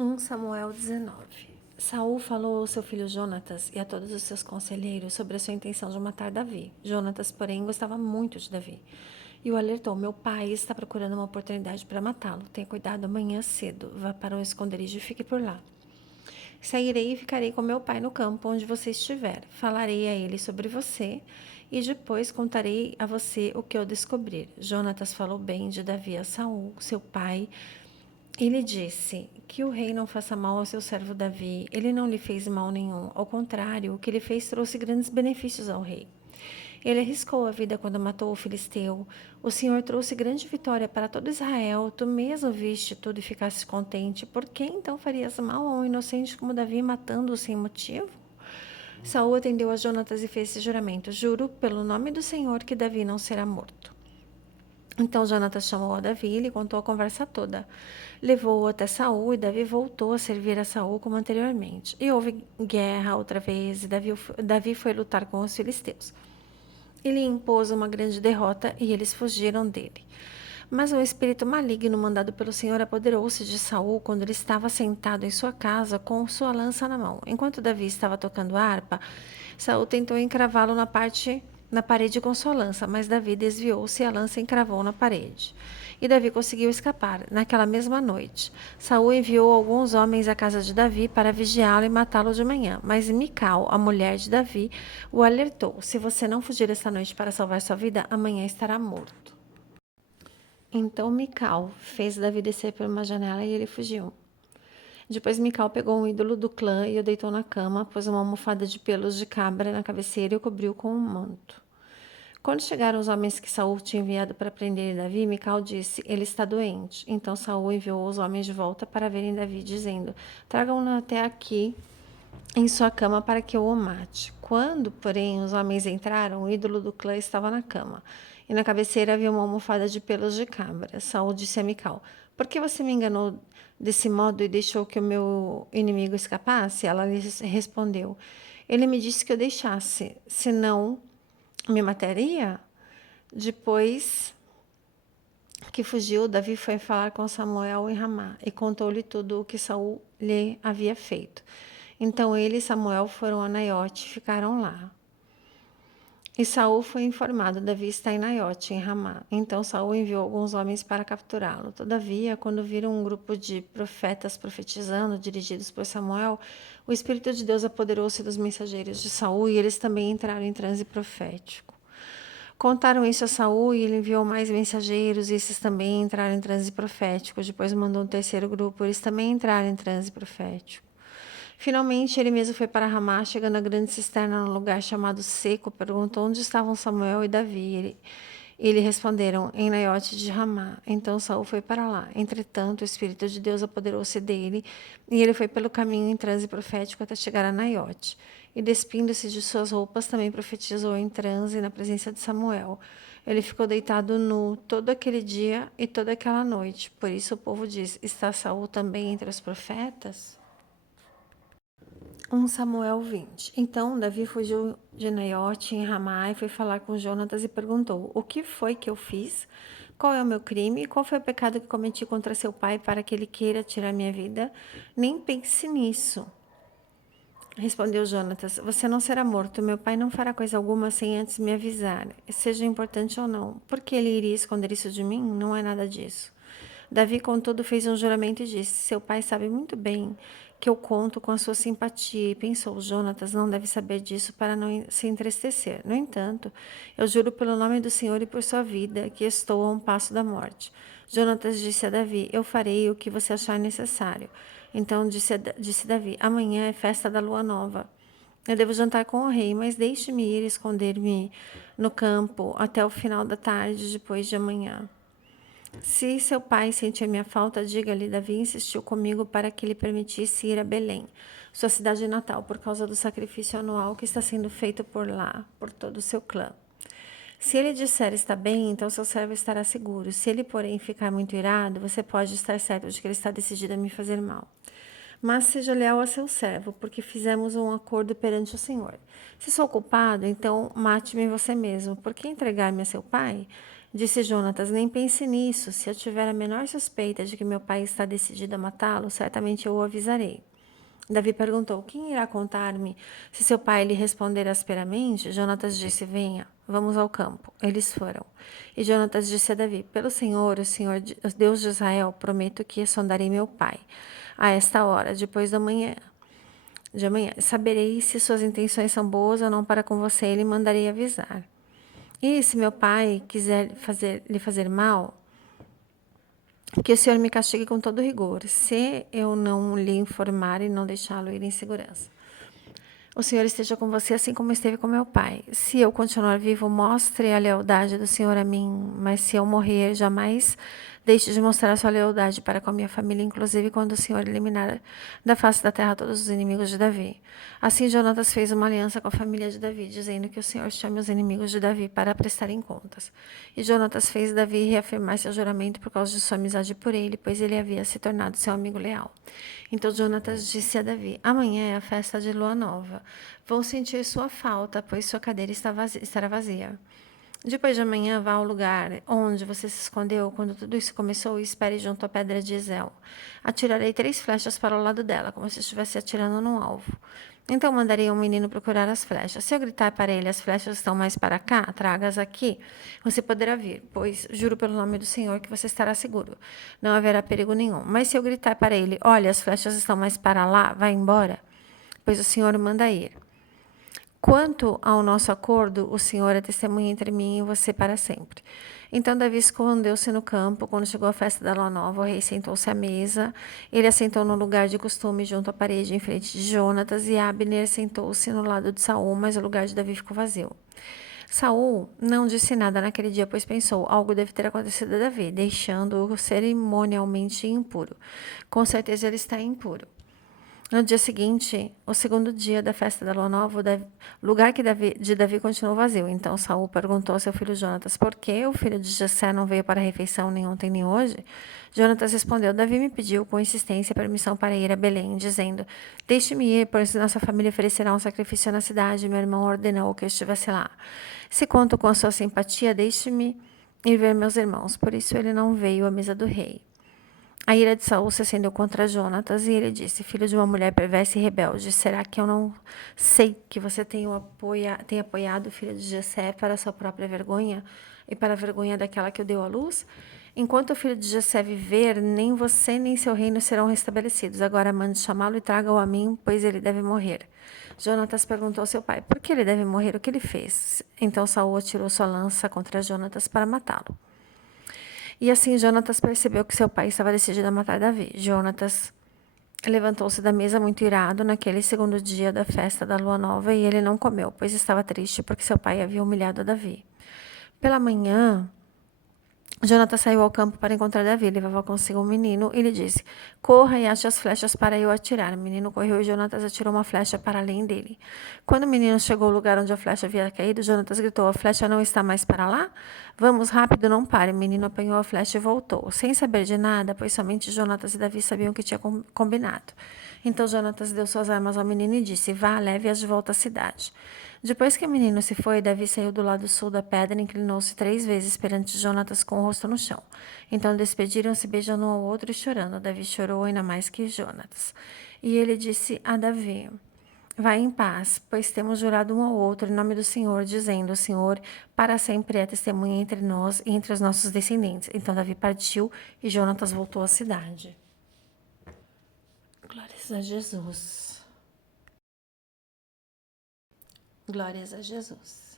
1 Samuel 19. Saul falou ao seu filho Jonatas e a todos os seus conselheiros sobre a sua intenção de matar Davi. Jonatas, porém, gostava muito de Davi e o alertou: meu pai está procurando uma oportunidade para matá-lo. Tenha cuidado amanhã cedo. Vá para um esconderijo e fique por lá. Sairei e ficarei com meu pai no campo onde você estiver. Falarei a ele sobre você e depois contarei a você o que eu descobrir. Jonatas falou bem de Davi a Saul, seu pai. Ele disse: que o rei não faça mal ao seu servo Davi. Ele não lhe fez mal nenhum. Ao contrário, o que ele fez trouxe grandes benefícios ao rei. Ele arriscou a vida quando matou o filisteu. O Senhor trouxe grande vitória para todo Israel. Tu mesmo viste tudo e ficaste contente. Por que então farias mal a um inocente como Davi, matando-o sem motivo? Saul atendeu a Jonatas e fez esse juramento: juro pelo nome do Senhor que Davi não será morto. Então Jonatas chamou a Davi e lhe contou a conversa toda. Levou-o até Saul e Davi voltou a servir a Saul como anteriormente. E houve guerra outra vez e Davi foi lutar com os filisteus. Ele impôs uma grande derrota e eles fugiram dele. Mas um espírito maligno mandado pelo Senhor apoderou-se de Saul quando ele estava sentado em sua casa com sua lança na mão. Enquanto Davi estava tocando a harpa, Saul tentou encravá-lo na parede com sua lança, mas Davi desviou-se e a lança encravou na parede. E Davi conseguiu escapar. Naquela mesma noite, Saul enviou alguns homens à casa de Davi para vigiá-lo e matá-lo de manhã. Mas Mical, a mulher de Davi, o alertou: se você não fugir esta noite para salvar sua vida, amanhã estará morto. Então Mical fez Davi descer por uma janela e ele fugiu. Depois Mical pegou um ídolo do clã e o deitou na cama, pôs uma almofada de pelos de cabra na cabeceira e o cobriu com um manto. Quando chegaram os homens que Saul tinha enviado para prender Davi, Mical disse: ele está doente. Então Saul enviou os homens de volta para verem Davi, dizendo: tragam-no até aqui em sua cama para que eu o mate. Quando, porém, os homens entraram, o ídolo do clã estava na cama, e na cabeceira havia uma almofada de pelos de cabra. Saul disse a Mical: por que você me enganou desse modo e deixou que o meu inimigo escapasse? Ela lhe respondeu: ele me disse que eu deixasse, senão me mataria? Depois que fugiu, Davi foi falar com Samuel em Ramá e contou-lhe tudo o que Saul lhe havia feito. Então ele e Samuel foram a Naiote e ficaram lá. E Saul foi informado: Davi está em Naiote, em Ramá. Então Saul enviou alguns homens para capturá-lo. Todavia, quando viram um grupo de profetas profetizando, dirigidos por Samuel, o Espírito de Deus apoderou-se dos mensageiros de Saul e eles também entraram em transe profético. Contaram isso a Saul e ele enviou mais mensageiros, e esses também entraram em transe profético. Depois mandou um terceiro grupo, eles também entraram em transe profético. Finalmente, ele mesmo foi para Ramá, chegando à grande cisterna no lugar chamado Seco, perguntou onde estavam Samuel e Davi. Eles responderam: em Naiote de Ramá. Então Saul foi para lá. Entretanto, o Espírito de Deus apoderou-se dele, e ele foi pelo caminho em transe profético até chegar a Naiote. E despindo-se de suas roupas, também profetizou em transe na presença de Samuel. Ele ficou deitado nu todo aquele dia e toda aquela noite. Por isso o povo diz: está Saul também entre os profetas? 1 Samuel 20. Então Davi fugiu de Naiote em Ramá e foi falar com Jonatas e perguntou: o que foi que eu fiz? Qual é o meu crime? Qual foi o pecado que cometi contra seu pai para que ele queira tirar minha vida? Nem pense nisso. Respondeu Jonatas: você não será morto. Meu pai não fará coisa alguma sem antes me avisar, seja importante ou não. Por que ele iria esconder isso de mim? Não é nada disso. Davi, contudo, fez um juramento e disse: seu pai sabe muito bem que eu conto com a sua simpatia. E pensou: Jonatas não deve saber disso para não se entristecer. No entanto, eu juro pelo nome do Senhor e por sua vida que estou a um passo da morte. Jonatas disse a Davi: eu farei o que você achar necessário. Então disse Davi: amanhã é festa da lua nova. Eu devo jantar com o rei, mas deixe-me ir esconder-me no campo até o final da tarde, depois de amanhã. Se seu pai sentir minha falta, diga-lhe: Davi insistiu comigo para que lhe permitisse ir a Belém, sua cidade natal, por causa do sacrifício anual que está sendo feito por lá, por todo o seu clã. Se ele disser está bem, então seu servo estará seguro. Se ele, porém, ficar muito irado, você pode estar certo de que ele está decidido a me fazer mal. Mas seja leal a seu servo, porque fizemos um acordo perante o Senhor. Se sou culpado, então mate-me você mesmo. Por que entregar-me a seu pai? Disse Jonatas: nem pense nisso. Se eu tiver a menor suspeita de que meu pai está decidido a matá-lo, certamente eu o avisarei. Davi perguntou: quem irá contar-me se seu pai lhe responder asperamente? Jonatas disse: venha, vamos ao campo. Eles foram. E Jonatas disse a Davi: pelo Senhor, o Deus de Israel, prometo que sondarei meu pai. A esta hora, depois de amanhã, saberei se suas intenções são boas ou não para com você, e lhe mandarei avisar. E se meu pai quiser lhe fazer mal, que o Senhor me castigue com todo rigor, se eu não lhe informar e não deixá-lo ir em segurança. O Senhor esteja com você, assim como esteve com meu pai. Se eu continuar vivo, mostre a lealdade do Senhor a mim, mas se eu morrer, jamais deixe de mostrar a sua lealdade para com a minha família, inclusive quando o Senhor eliminar da face da terra todos os inimigos de Davi. Assim, Jonatas fez uma aliança com a família de Davi, dizendo que o Senhor chame os inimigos de Davi para prestarem contas. E Jonatas fez Davi reafirmar seu juramento por causa de sua amizade por ele, pois ele havia se tornado seu amigo leal. Então Jonatas disse a Davi: amanhã é a festa de lua nova. Vou sentir sua falta, pois sua cadeira estará vazia. Depois de amanhã, vá ao lugar onde você se escondeu quando tudo isso começou e espere junto à pedra de Ezel. Atirarei 3 flechas para o lado dela, como se estivesse atirando num alvo. Então mandarei um menino procurar as flechas. Se eu gritar para ele: as flechas estão mais para cá, traga-as aqui, você poderá vir, pois juro pelo nome do Senhor que você estará seguro. Não haverá perigo nenhum. Mas se eu gritar para ele: olha, as flechas estão mais para lá, vá embora, pois o Senhor manda ir. Quanto ao nosso acordo, o Senhor é testemunha entre mim e você para sempre. Então Davi escondeu-se no campo. Quando chegou a festa da lua nova, o rei sentou-se à mesa. Ele assentou no lugar de costume junto à parede em frente de Jonatas, e Abner sentou-se no lado de Saul, mas o lugar de Davi ficou vazio. Saul não disse nada naquele dia, pois pensou: algo deve ter acontecido a Davi, deixando-o cerimonialmente impuro. Com certeza ele está impuro. No dia seguinte, o segundo dia da festa da lua nova, o lugar de Davi continuou vazio. Então Saul perguntou ao seu filho Jonatas: por que o filho de Jessé não veio para a refeição nem ontem nem hoje? Jonatas respondeu: Davi me pediu com insistência permissão para ir a Belém, dizendo: deixe-me ir, pois nossa família oferecerá um sacrifício na cidade. Meu irmão ordenou que eu estivesse lá. Se conto com a sua simpatia, deixe-me ir ver meus irmãos. Por isso ele não veio à mesa do rei. A ira de Saul se acendeu contra Jonatas, e ele disse: filho de uma mulher perversa e rebelde, será que eu não sei que você tem apoiado o filho de Jessé para sua própria vergonha e para a vergonha daquela que o deu à luz? Enquanto o filho de Jessé viver, nem você nem seu reino serão restabelecidos. Agora mande chamá-lo e traga-o a mim, pois ele deve morrer. Jonatas perguntou ao seu pai: por que ele deve morrer? O que ele fez? Então Saul atirou sua lança contra Jonatas para matá-lo. E assim Jonatas percebeu que seu pai estava decidido a matar Davi. Jonatas levantou-se da mesa muito irado naquele segundo dia da festa da lua nova, e ele não comeu, pois estava triste porque seu pai havia humilhado Davi. Pela manhã, Jonatas saiu ao campo para encontrar Davi. Levava consigo um menino e lhe disse: corra e ache as flechas para eu atirar. O menino correu e Jonatas atirou uma flecha para além dele. Quando o menino chegou ao lugar onde a flecha havia caído, Jonatas gritou: a flecha não está mais para lá? Vamos, rápido, não pare. O menino apanhou a flecha e voltou, sem saber de nada, pois somente Jonatas e Davi sabiam o que tinha combinado. Então Jonatas deu suas armas ao menino e disse: vá, leve-as de volta à cidade. Depois que o menino se foi, Davi saiu do lado sul da pedra e inclinou-se 3 vezes perante Jonatas com o rosto no chão. Então despediram-se, beijando um ao outro e chorando. Davi chorou ainda mais que Jonatas. E ele disse a Davi: vai em paz, pois temos jurado um ao outro em nome do Senhor, dizendo: o Senhor para sempre é testemunha entre nós e entre os nossos descendentes. Então Davi partiu e Jonatas voltou à cidade. Glórias a Jesus. Glórias a Jesus.